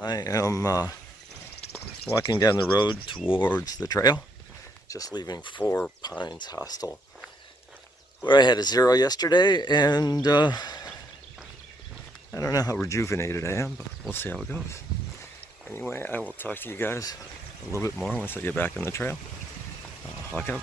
I am walking down the road towards the trail, just leaving Four Pines Hostel, where I had a 0 yesterday, and I don't know how rejuvenated I am, but we'll see how it goes. Anyway, I will talk to you guys a little bit more once I get back on the trail. Hawk out.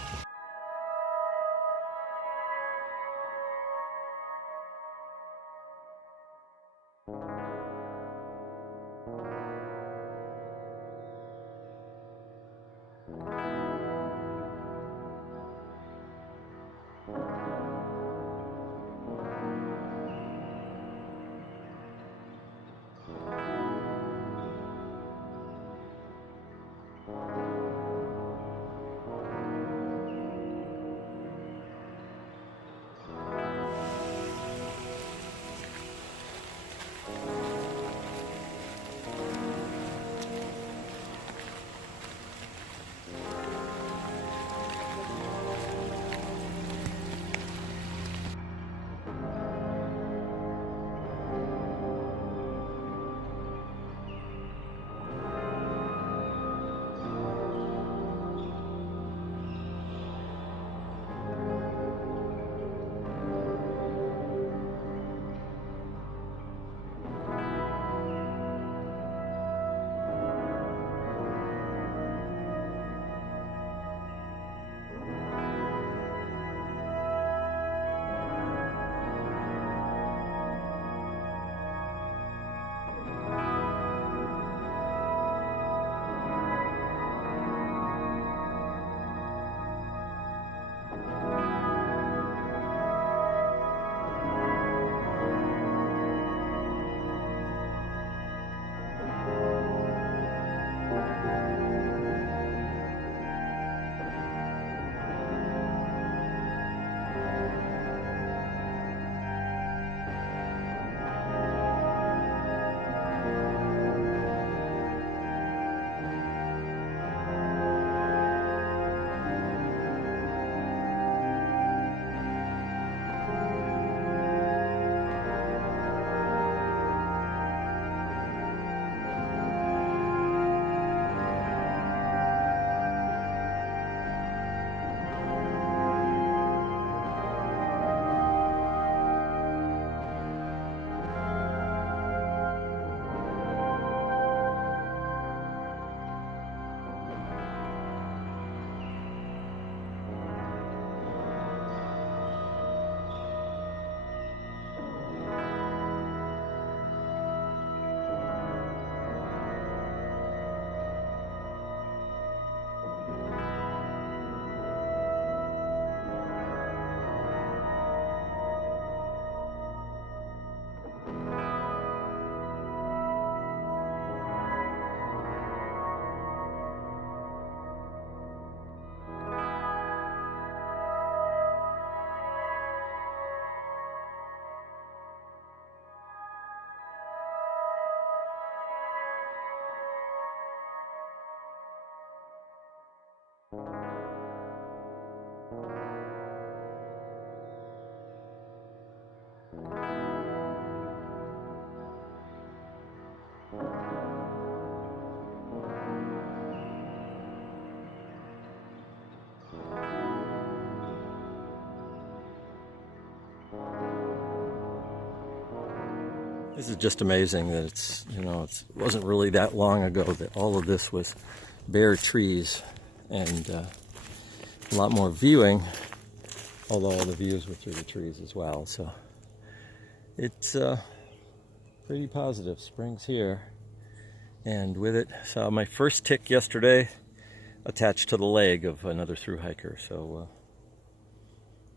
This is just amazing that it wasn't really that long ago that all of this was bare trees and a lot more viewing, although all the views were through the trees as well. So it's pretty positive. Spring's here, and with it, saw my first tick yesterday attached to the leg of another through hiker. So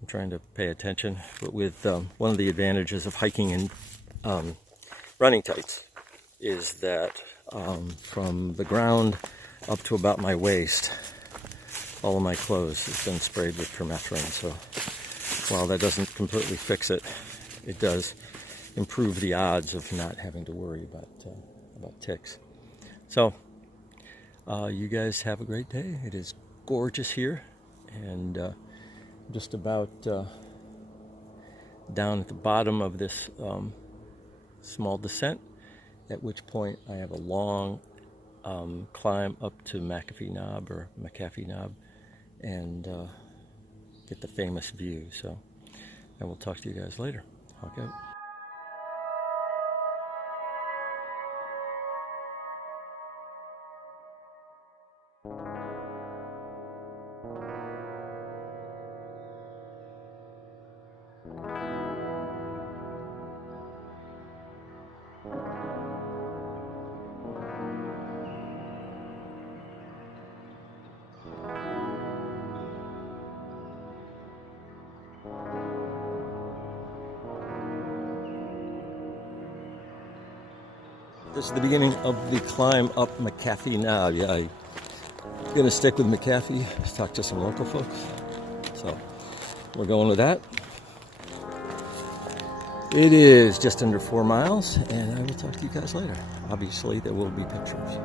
I'm trying to pay attention. But with one of the advantages of hiking in running tights is that from the ground up to about my waist, all of my clothes has been sprayed with permethrin. So while that doesn't completely fix it, it does improve the odds of not having to worry about ticks. So you guys have a great day. It is gorgeous here, and just about down at the bottom of this small descent, at which point I have a long climb up to McAfee Knob, and get the famous view. So I will talk to you guys later. Hawk out. This is the beginning of the climb up McAfee Knob. Yeah, I'm gonna stick with McAfee, talk to some local folks. So we're going with that. It is just under 4 miles, and I will talk to you guys later. Obviously, there will be pictures.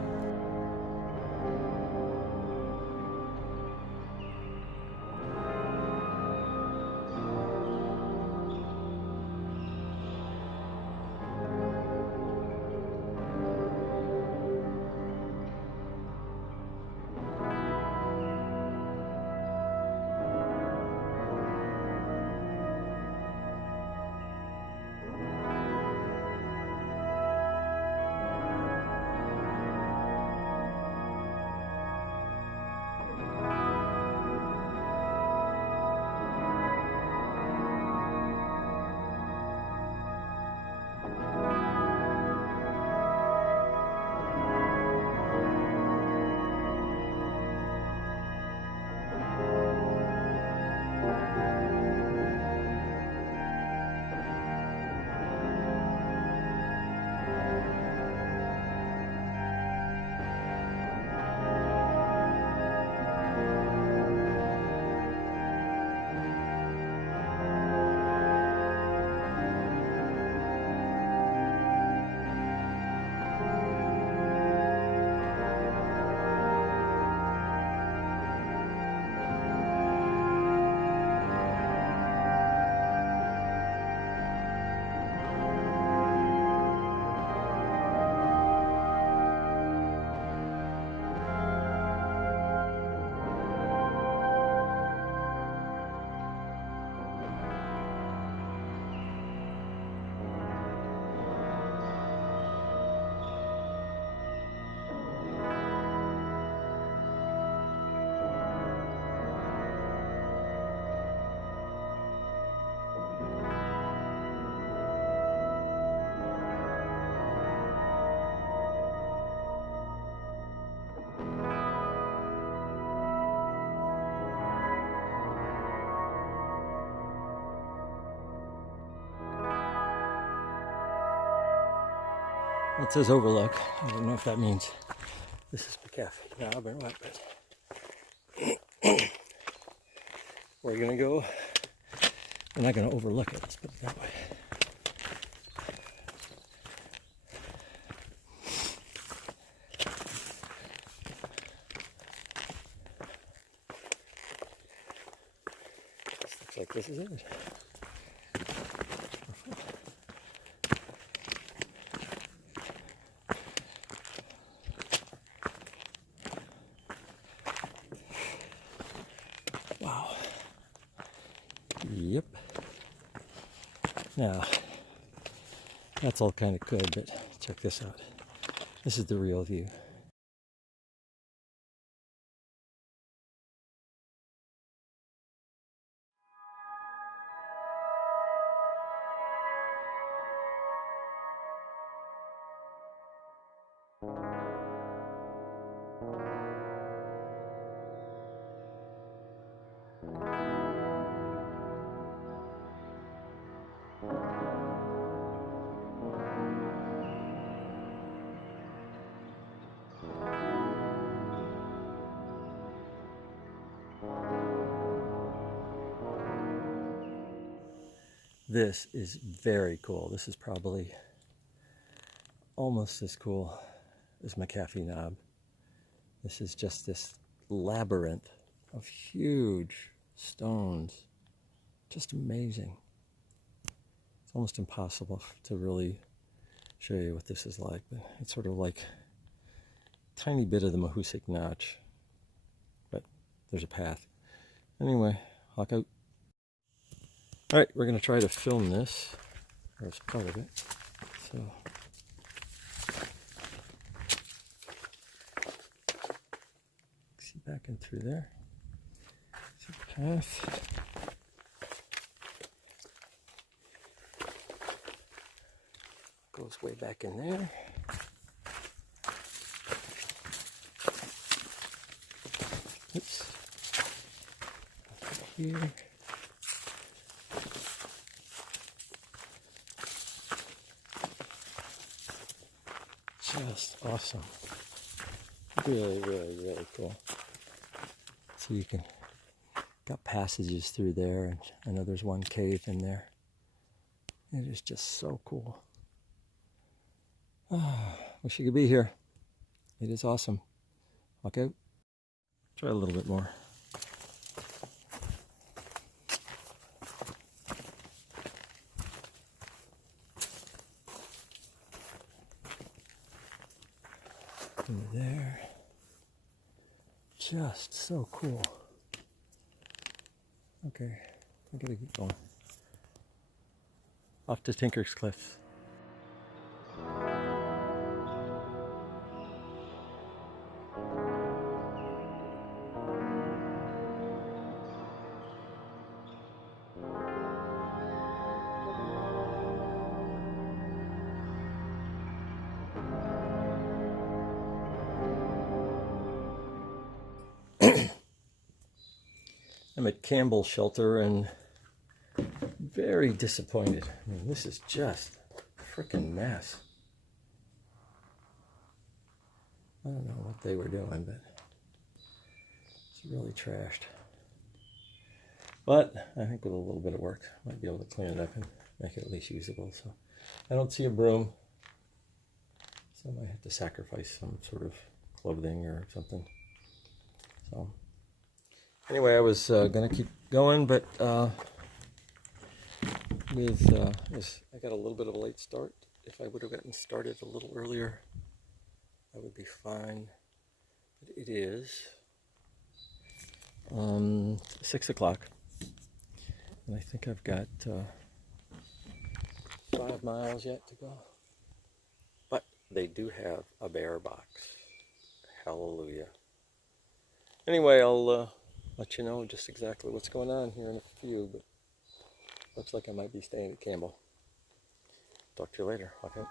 It says overlook. I don't know if that means this is McAfee Knob or what, but we're gonna go. We're not gonna overlook it, let's put it that way. This looks like this is it. Wow. Yep. Now, that's all kind of good, but check this out. This is the real view. This is very cool. This is probably almost as cool as McAfee Knob. This is just this labyrinth of huge stones Just amazing. It's almost impossible to really show you what this is like, but it's sort of like a tiny bit of the Mahusik Notch, but there's a path. Anyway, hawk out. All right, we're going to try to film this, or as part of it. So, see back in through there. See the path. Goes way back in there. Oops. Here. Just awesome. Really, really, really cool. So you can, got passages through there, and I know there's one cave in there. It is just so cool. Oh, wish you could be here. It is awesome. Walk out. Try a little bit more. Over there. Just so cool. Okay, I gotta keep going. Off to Tinker's Cliffs. I'm at Campbell shelter and very disappointed. I mean, this is just a freaking mess. I don't know what they were doing, but it's really trashed. But I think with a little bit of work, I might be able to clean it up and make it at least usable. So I don't see a broom, so I might have to sacrifice some sort of clothing or something. So anyway, I was gonna keep going, but I got a little bit of a late start. If I would have gotten started a little earlier, that would be fine. But it is 6 o'clock, and I think I've got 5 miles yet to go. But they do have a bear box. Hallelujah. Anyway, I'll let you know just exactly what's going on here in a few, but looks like I might be staying at Campbell. Talk to you later. Okay.